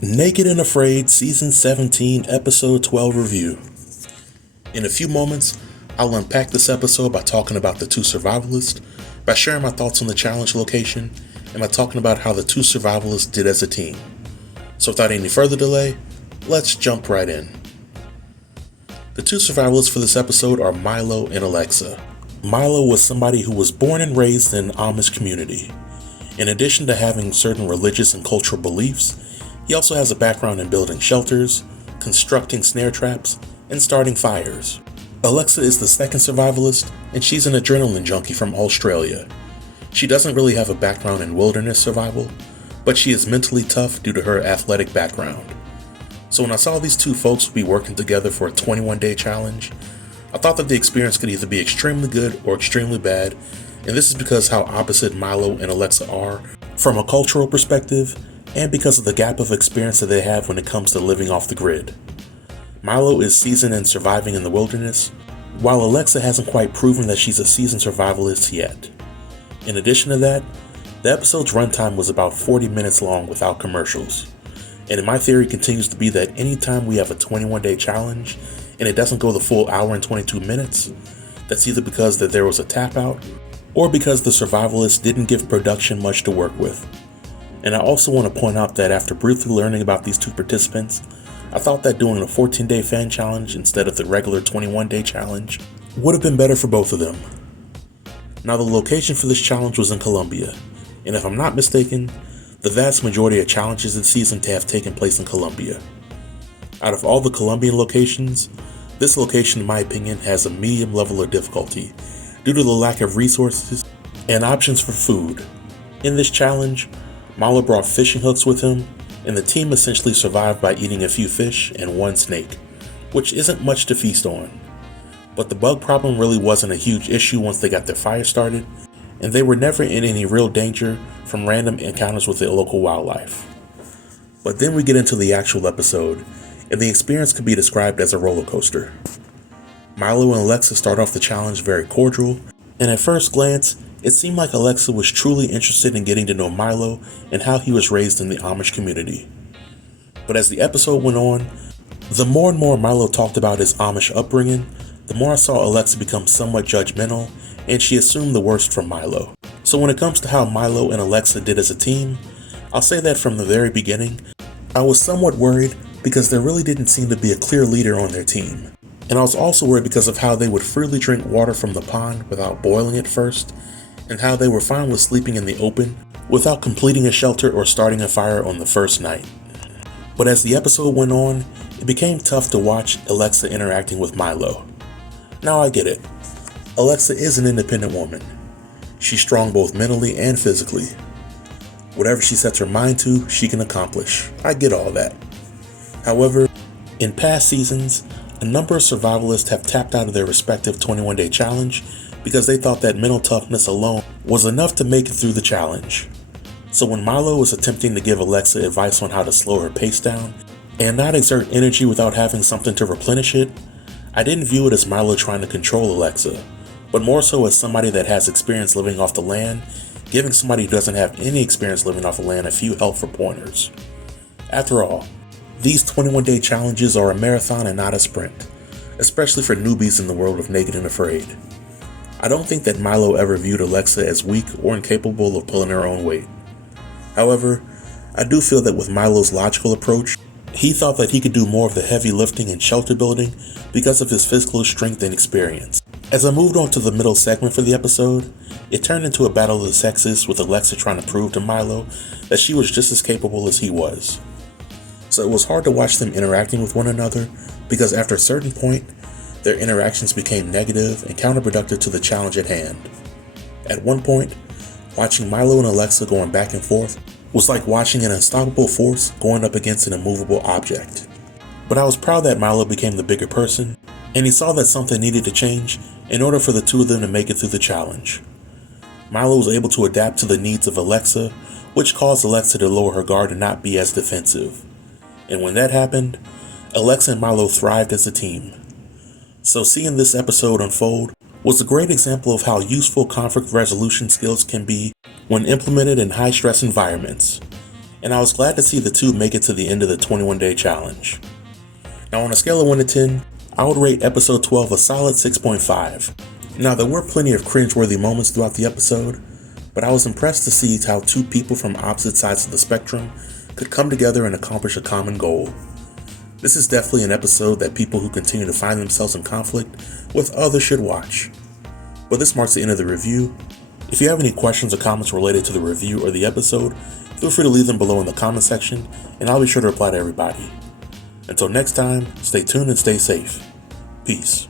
Naked and Afraid Season 17 Episode 12 Review. In a few moments, I'll unpack this episode by talking about the two survivalists, by sharing my thoughts on the challenge location, and by talking about how the two survivalists did as a team. So without any further delay, let's jump right in. The two survivalists for this episode are Milo and Alexa. Milo was somebody who was born and raised in an Amish community. In addition to having certain religious and cultural beliefs, he also has a background in building shelters, constructing snare traps, and starting fires. Alexa is the second survivalist, and she's an adrenaline junkie from Australia. She doesn't really have a background in wilderness survival, but she is mentally tough due to her athletic background. So when I saw these two folks be working together for a 21-day challenge, I thought that the experience could either be extremely good or extremely bad, and this is because how opposite Milo and Alexa are from a cultural perspective, and because of the gap of experience that they have when it comes to living off the grid. Milo is seasoned in surviving in the wilderness, while Alexa hasn't quite proven that she's a seasoned survivalist yet. In addition to that, the episode's runtime was about 40 minutes long without commercials, and my theory continues to be that anytime we have a 21-day challenge and it doesn't go the full hour and 22 minutes, that's either because that there was a tap out or because the survivalists didn't give production much to work with. And I also want to point out that after briefly learning about these two participants, I thought that doing a 14-day fan challenge instead of the regular 21-day challenge would have been better for both of them. Now, the location for this challenge was in Colombia, and if I'm not mistaken, the vast majority of challenges this season to have taken place in Colombia. Out of all the Colombian locations, this location in my opinion has a medium level of difficulty due to the lack of resources and options for food. In this challenge, Milo brought fishing hooks with him, and the team essentially survived by eating a few fish and one snake, which isn't much to feast on. But the bug problem really wasn't a huge issue once they got their fire started, and they were never in any real danger from random encounters with the local wildlife. But then we get into the actual episode, and the experience could be described as a roller coaster. Milo and Alexa start off the challenge very cordial, and at first glance, it seemed like Alexa was truly interested in getting to know Milo and how he was raised in the Amish community. But as the episode went on, the more and more Milo talked about his Amish upbringing, the more I saw Alexa become somewhat judgmental, and she assumed the worst from Milo. So when it comes to how Milo and Alexa did as a team, I'll say that from the very beginning, I was somewhat worried because there really didn't seem to be a clear leader on their team. And I was also worried because of how they would freely drink water from the pond without boiling it first, and how they were fine with sleeping in the open without completing a shelter or starting a fire on the first night. But as the episode went on, it became tough to watch Alexa interacting with Milo. Now I get it. Alexa is an independent woman. She's strong both mentally and physically. Whatever she sets her mind to, she can accomplish. I get all that. However, in past seasons, a number of survivalists have tapped out of their respective 21-day challenge because they thought that mental toughness alone was enough to make it through the challenge. So when Milo was attempting to give Alexa advice on how to slow her pace down and not exert energy without having something to replenish it, I didn't view it as Milo trying to control Alexa, but more so as somebody that has experience living off the land, giving somebody who doesn't have any experience living off the land a few helpful pointers. After all, these 21-day challenges are a marathon and not a sprint, especially for newbies in the world of Naked and Afraid. I don't think that Milo ever viewed Alexa as weak or incapable of pulling her own weight. However, I do feel that with Milo's logical approach, he thought that he could do more of the heavy lifting and shelter building because of his physical strength and experience. As I moved on to the middle segment for the episode, it turned into a battle of the sexes with Alexa trying to prove to Milo that she was just as capable as he was. So it was hard to watch them interacting with one another because after a certain point, their interactions became negative and counterproductive to the challenge at hand. At one point, watching Milo and Alexa going back and forth was like watching an unstoppable force going up against an immovable object. But I was proud that Milo became the bigger person, and he saw that something needed to change in order for the two of them to make it through the challenge. Milo was able to adapt to the needs of Alexa, which caused Alexa to lower her guard and not be as defensive. And when that happened, Alexa and Milo thrived as a team. So seeing this episode unfold was a great example of how useful conflict resolution skills can be when implemented in high-stress environments. and I was glad to see the two make it to the end of the 21-day challenge. Now, on a scale of 1 to 10, I would rate episode 12 a solid 6.5. Now, there were plenty of cringeworthy moments throughout the episode, but I was impressed to see how two people from opposite sides of the spectrum could come together and accomplish a common goal. This is definitely an episode that people who continue to find themselves in conflict with others should watch. But this marks the end of the review. If you have any questions or comments related to the review or the episode, feel free to leave them below in the comment section, and I'll be sure to reply to everybody. Until next time, stay tuned and stay safe. Peace.